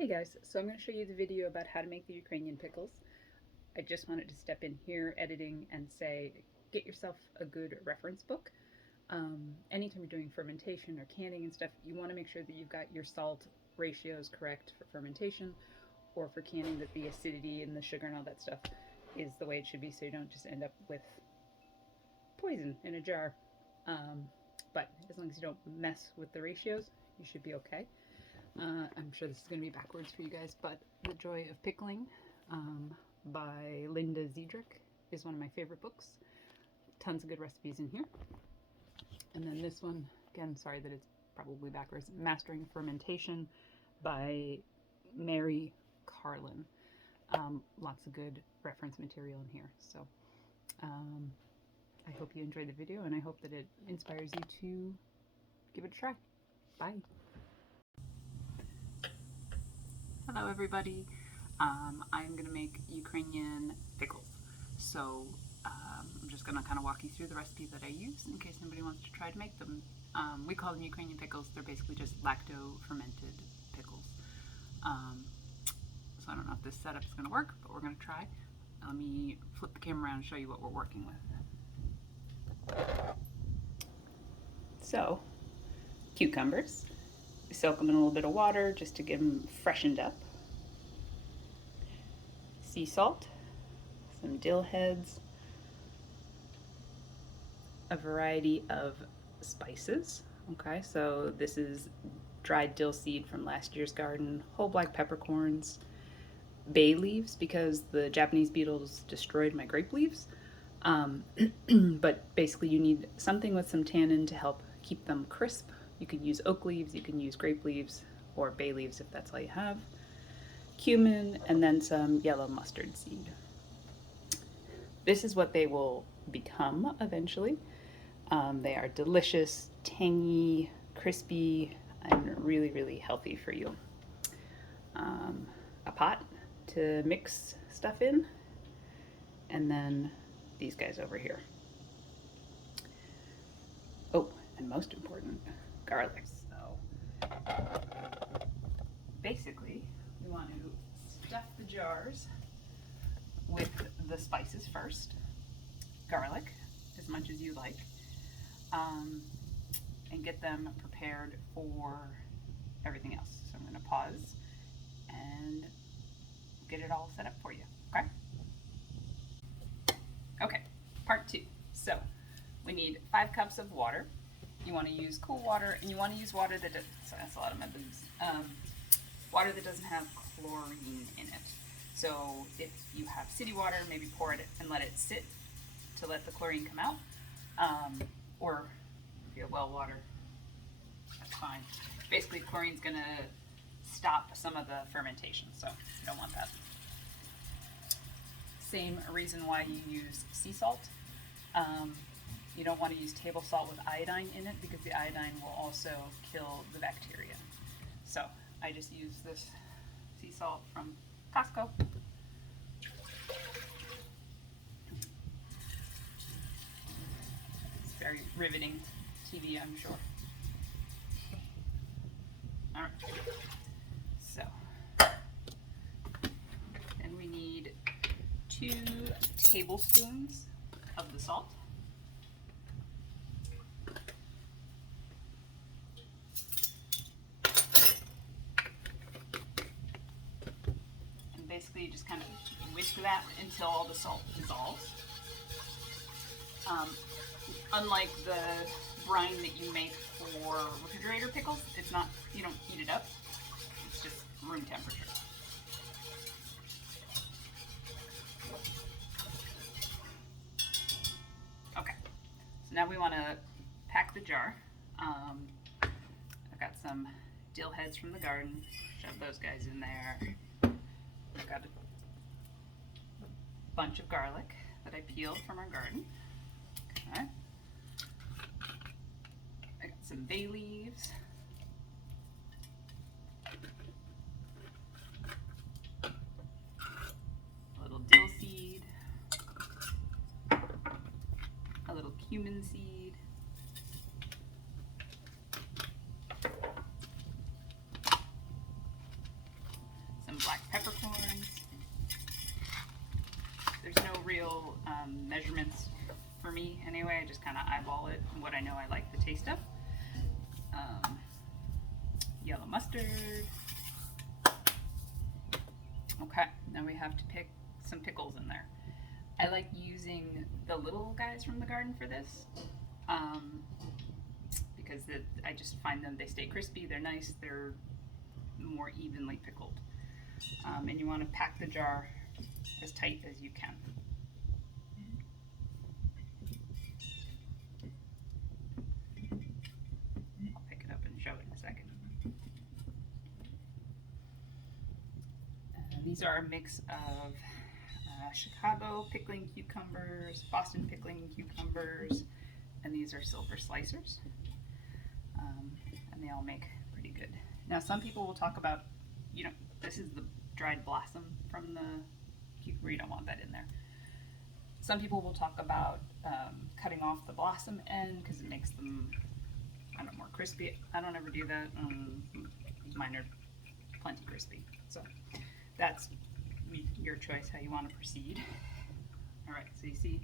Hey guys, so I'm going to show you the video about how to make the Ukrainian pickles. I just wanted to step in here editing and say get yourself a good reference book. Anytime you're doing fermentation or canning and stuff, you want to make sure that you've got your salt ratios correct for fermentation, or for canning that the acidity and the sugar and all that stuff is the way it should be, so you don't just end up with poison in a jar. Um, but as long as you don't mess with the ratios, you should be okay. I'm sure this is going to be backwards for you guys, but The Joy of Pickling by Linda Ziedrich is one of my favorite books. Tons of good recipes in here. And then this one, again, sorry that it's probably backwards, Mastering Fermentation by Mary Carlin. Lots of good reference material in here. So I hope you enjoyed the video, and I hope that it inspires you to give it a try. Bye. Hello everybody. I'm going to make Ukrainian pickles. So I'm just going to kind of walk you through the recipe that I use in case anybody wants to try to make them. We call them Ukrainian pickles. They're basically just lacto-fermented pickles. So I don't know if this setup is going to work, but we're going to try. Let me flip the camera around and show you what we're working with. So, cucumbers. Soak them in a little bit of water just to get them freshened up. Sea salt, some dill heads, a variety of spices. Okay, so this is dried dill seed from last year's garden, whole black peppercorns, bay leaves because the Japanese beetles destroyed my grape leaves. But basically you need something with some tannin to help keep them crisp. You can use oak leaves, you can use grape leaves, or bay leaves if that's all you have. Cumin, and then some yellow mustard seed. This is what they will become eventually. They are delicious, tangy, crispy, and really, really healthy for you. A pot to mix stuff in, and then these guys over here. Oh, and most important, garlic. So basically, we want to stuff the jars with the spices first, garlic, as much as you like, and get them prepared for everything else. So I'm going to pause and get it all set up for you, okay? Okay, part two. So we need 5 cups of water. You want to use cool water, and you want to use water that does, so that's a lot of my boobs, water that doesn't have chlorine in it. So if you have city water, maybe pour it and let it sit to let the chlorine come out. Or if you have well water, that's fine. Basically, chlorine's going to stop some of the fermentation, so you don't want that. Same reason why you use sea salt. You don't want to use table salt with iodine in it because the iodine will also kill the bacteria. So I just use this sea salt from Costco. It's very riveting TV, I'm sure. All right. So then we need 2 tablespoons of the salt. Basically, you just kind of whisk that until all the salt dissolves. Unlike the brine that you make for refrigerator pickles, it's not, you don't heat it up, it's just room temperature. Okay, so now we want to pack the jar. I've got some dill heads from the garden, shove those guys in there. I've got a bunch of garlic that I peeled from our garden. Okay. I got some bay leaves. A little dill seed. A little cumin seed. I just kind of eyeball it and what I know I like the taste of. Yellow mustard. Okay, now we have to pick some pickles in there. I like using the little guys from the garden for this because I just find them, they stay crispy, they're nice, they're more evenly pickled. And you want to pack the jar as tight as you can. I'll pick it up and show it in a second. These are a mix of Chicago pickling cucumbers, Boston pickling cucumbers, and these are silver slicers. And they all make pretty good. Now some people will talk about, you know, this is the dried blossom from the cucumber, you don't want that in there. Some people will talk about cutting off the blossom end because it makes them, I don't know, more crispy. I don't ever do that. Mine are plenty crispy. So that's your choice how you want to proceed. All right, so you see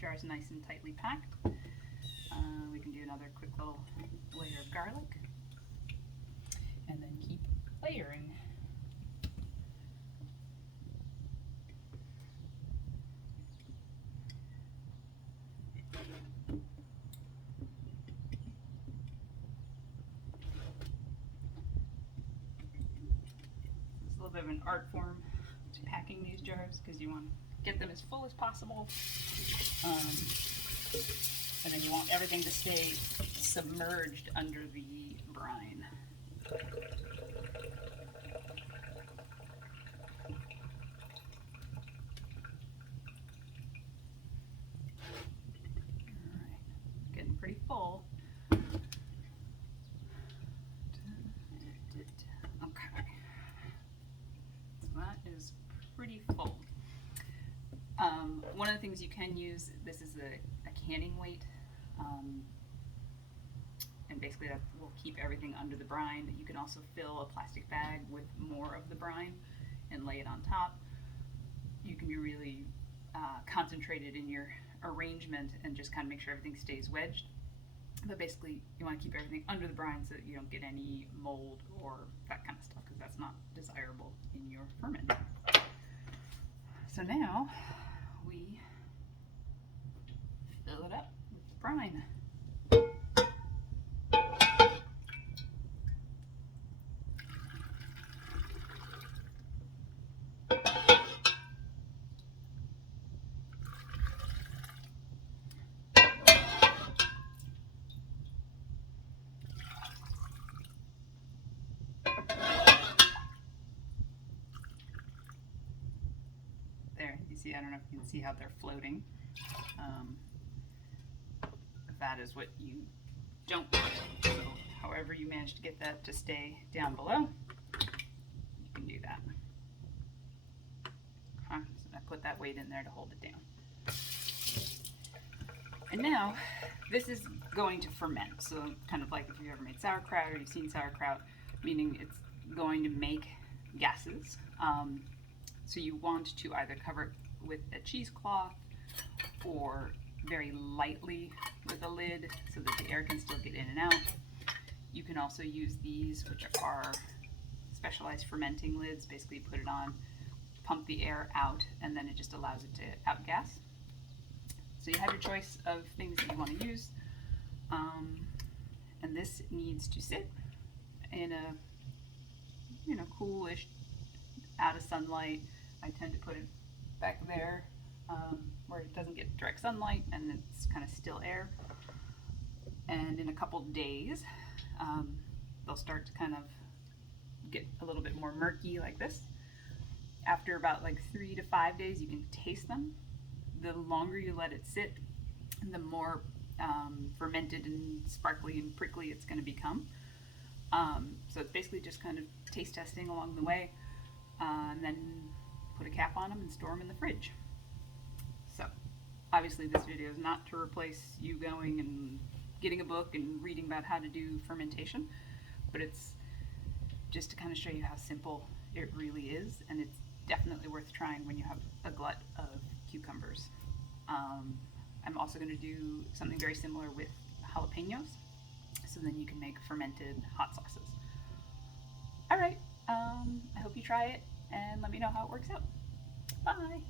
jar's nice and tightly packed. We can do another quick little layer of garlic and then keep layering. It's a little bit of an art form to packing these jars because you want to get them as full as possible. And then you want everything to stay submerged under the brine. Alright, getting pretty full. Okay, so that is pretty full. One of the things you can use, this is a canning weight, and basically that will keep everything under the brine. You can also fill a plastic bag with more of the brine and lay it on top. You can be really concentrated in your arrangement and just kind of make sure everything stays wedged. But basically you want to keep everything under the brine so that you don't get any mold or that kind of stuff, because that's not desirable in your ferment. So now we fill it up with brine. There, you see, I don't know if you can see how they're floating. That is what you don't want. So however you manage to get that to stay down below, you can do that. Okay, so I put that weight in there to hold it down. And now this is going to ferment. So kind of like if you've ever made sauerkraut or you've seen sauerkraut, meaning it's going to make gases. So you want to either cover it with a cheesecloth or very lightly with a lid so that the air can still get in and out. You can also use these, which are specialized fermenting lids. Basically you put it on, pump the air out, and then it just allows it to outgas. So you have your choice of things that you want to use. And this needs to sit in a, you know, coolish, out of sunlight. I tend to put it back there where it doesn't get direct sunlight and it's kind of still air. And in a couple days, they'll start to kind of get a little bit more murky like this. After about like 3 to 5 days, you can taste them. The longer you let it sit, the more fermented and sparkly and prickly it's going to become. So it's basically just kind of taste testing along the way, and then put a cap on them and store them in the fridge. So obviously this video is not to replace you going and getting a book and reading about how to do fermentation, but it's just to kind of show you how simple it really is, and it's definitely worth trying when you have a glut of cucumbers. I'm also going to do something very similar with jalapenos, so then you can make fermented hot sauces. All right, I hope you try it and let me know how it works out. Bye.